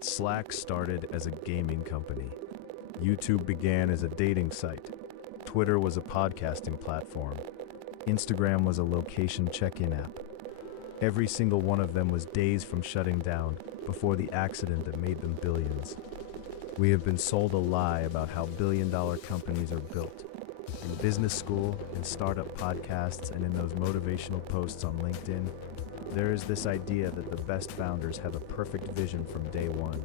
Slack started as a gaming company. YouTube began as a dating site. Twitter was a podcasting platform. Instagram was a location check-in app. Every single one of them was days from shutting down before the accident that made them billions. We have been sold a lie about how billion-dollar companies are built. In business school, in startup podcasts, and in those motivational posts on LinkedIn, there is this idea that the best founders have a perfect vision from day one.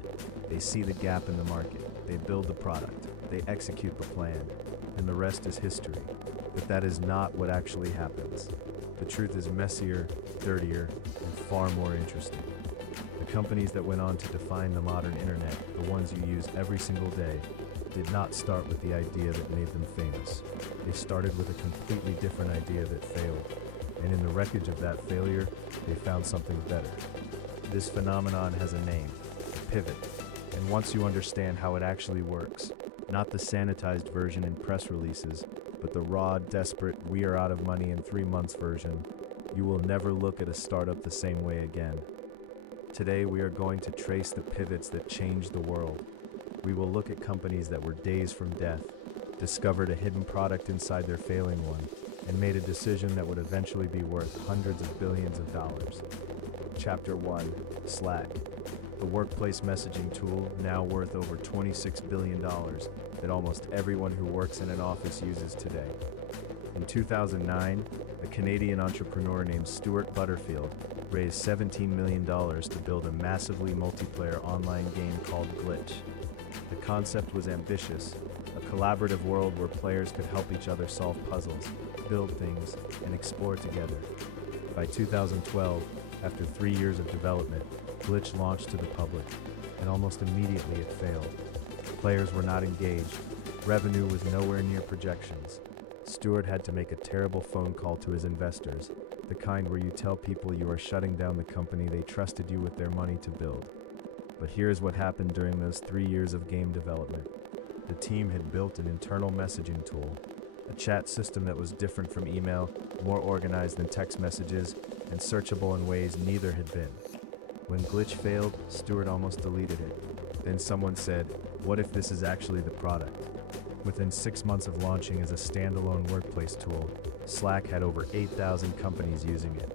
They see the gap in the market, they build the product, they execute the plan, and the rest is history. But that is not what actually happens. The truth is messier, dirtier, and far more interesting. The companies that went on to define the modern internet, the ones you use every single day, did not start with the idea that made them famous. They started with a completely different idea that failed. And in the wreckage of that failure, they found something better. This phenomenon has a name, a pivot. And once you understand how it actually works, not the sanitized version in press releases, but the raw, desperate, we are out of money in 3 months version, you will never look at a startup the same way again. Today, we are going to trace the pivots that changed the world. We will look at companies that were days from death, discovered a hidden product inside their failing one, and made a decision that would eventually be worth hundreds of billions of dollars. Chapter 1, Slack. The workplace messaging tool, now worth over $26 billion, that almost everyone who works in an office uses today. In 2009, a Canadian entrepreneur named Stuart Butterfield raised $17 million to build a massively multiplayer online game called Glitch. The concept was ambitious, a collaborative world where players could help each other solve puzzles, build things, and explore together. By 2012, after 3 years of development, Glitch launched to the public, and almost immediately it failed. Players were not engaged, revenue was nowhere near projections. Stuart had to make a terrible phone call to his investors, the kind where you tell people you are shutting down the company they trusted you with their money to build. But here's what happened during those 3 years of game development. The team had built an internal messaging tool, a chat system that was different from email, more organized than text messages, and searchable in ways neither had been. When Glitch failed, Stuart almost deleted it. Then someone said, "What if this is actually the product?" Within 6 months of launching as a standalone workplace tool, Slack had over 8,000 companies using it.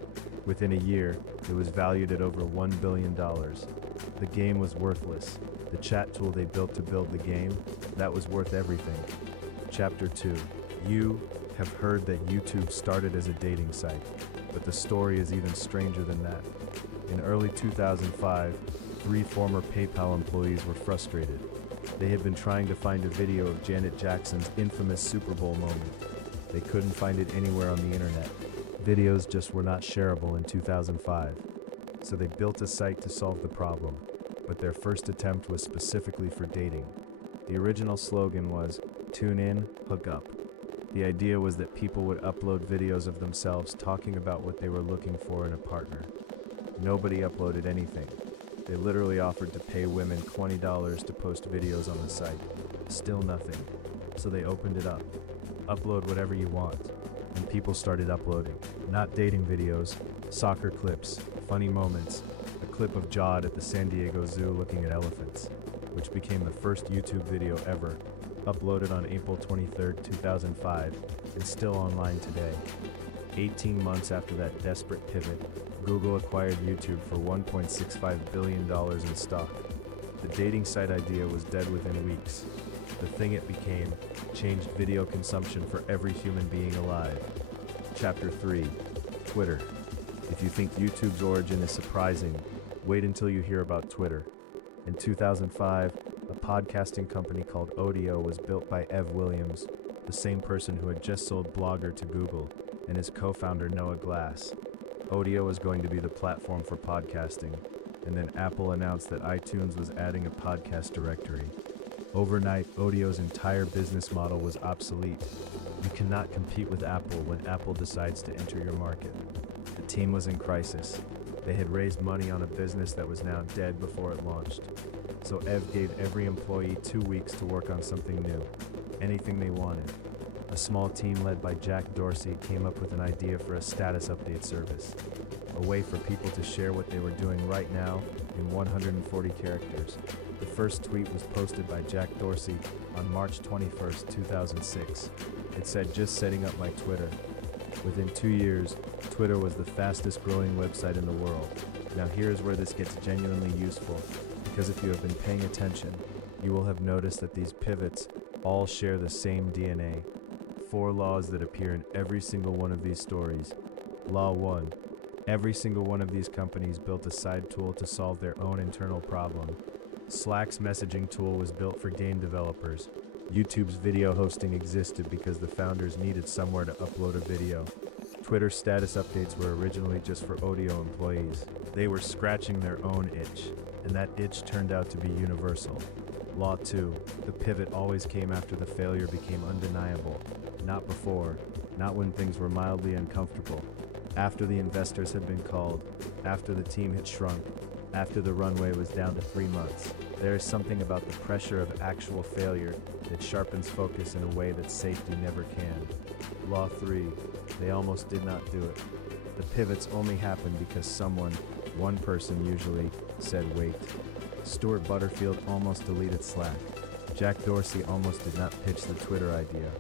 Within a year, it was valued at over $1 billion. The game was worthless. The chat tool they built to build the game, that was worth everything. Chapter 2. You have heard that YouTube started as a dating site, but the story is even stranger than that. In early 2005, 3 former PayPal employees were frustrated. They had been trying to find a video of Janet Jackson's infamous Super Bowl moment. They couldn't find it anywhere on the internet. Videos just were not shareable in 2005. So they built a site to solve the problem, but their first attempt was specifically for dating. The original slogan was, "Tune in, hook up." The idea was that people would upload videos of themselves talking about what they were looking for in a partner. Nobody uploaded anything. They literally offered to pay women $20 to post videos on the site. Still nothing. So they opened it up. Upload whatever you want. And people started uploading. Not dating videos, soccer clips, funny moments, a clip of Jod at the San Diego Zoo looking at elephants, which became the first YouTube video ever, uploaded on April 23, 2005, and still online today. 18 months after that desperate pivot, Google acquired YouTube for $1.65 billion in stock. The dating site idea was dead within weeks. The thing it became changed video consumption for every human being alive. Chapter 3. Twitter. If you think YouTube's origin is surprising, wait until you hear about Twitter. In 2005, a podcasting company called Audio was built by Ev Williams, the same person who had just sold Blogger to Google, and his co-founder Noah Glass. Audio was going to be the platform for podcasting, and then Apple announced that iTunes was adding a podcast directory. Overnight, Audio's entire business model was obsolete. You cannot compete with Apple when Apple decides to enter your market. The team was in crisis. They had raised money on a business that was now dead before it launched. So Ev gave every employee 2 weeks to work on something new, anything they wanted. A small team led by Jack Dorsey came up with an idea for a status update service, a way for people to share what they were doing right now in 140 characters. The first tweet was posted by Jack Dorsey on March 21st, 2006. It said, "Just setting up my Twitter." Within 2 years, Twitter was the fastest growing website in the world. Now here's where this gets genuinely useful, because if you have been paying attention, you will have noticed that these pivots all share the same DNA. 4 laws that appear in every single one of these stories. Law 1. Every single one of these companies built a side tool to solve their own internal problem. Slack's messaging tool was built for game developers. YouTube's video hosting existed because the founders needed somewhere to upload a video. Twitter status updates were originally just for audio employees. They were scratching their own itch, and that itch turned out to be universal. Law 2. The pivot always came after the failure became undeniable. Not before, not when things were mildly uncomfortable. After the investors had been called, after the team had shrunk, after the runway was down to 3 months. There is something about the pressure of actual failure that sharpens focus in a way that safety never can. Law 3. They almost did not do it. The pivots only happened because someone, one person usually, said wait. Stuart Butterfield almost deleted Slack. Jack Dorsey almost did not pitch the Twitter idea.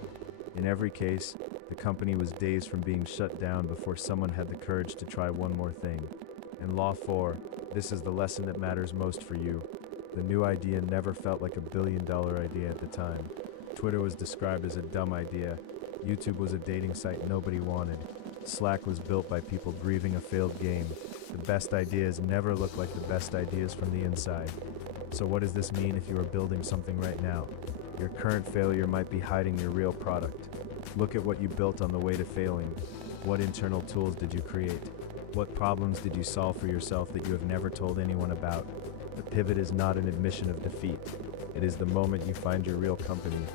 In every case, the company was days from being shut down before someone had the courage to try one more thing. And Law 4, this is the lesson that matters most for you. The new idea never felt like $1 billion idea at the time. Twitter was described as a dumb idea. YouTube was a dating site nobody wanted. Slack was built by people grieving a failed game. The best ideas never look like the best ideas from the inside. So what does this mean if you are building something right now? Your current failure might be hiding your real product. Look at what you built on the way to failing. What internal tools did you create? What problems did you solve for yourself that you have never told anyone about? The pivot is not an admission of defeat. It is the moment you find your real company.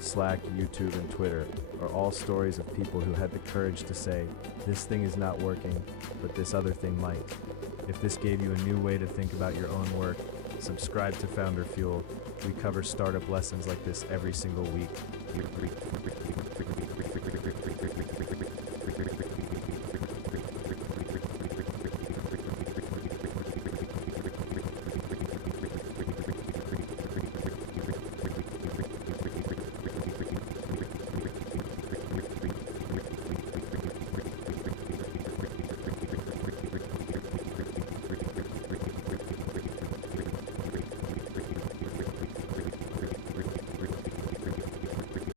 Slack, YouTube, and Twitter are all stories of people who had the courage to say, this thing is not working, but this other thing might. If this gave you a new way to think about your own work, subscribe to Founder Fuel. We cover startup lessons like this every single week.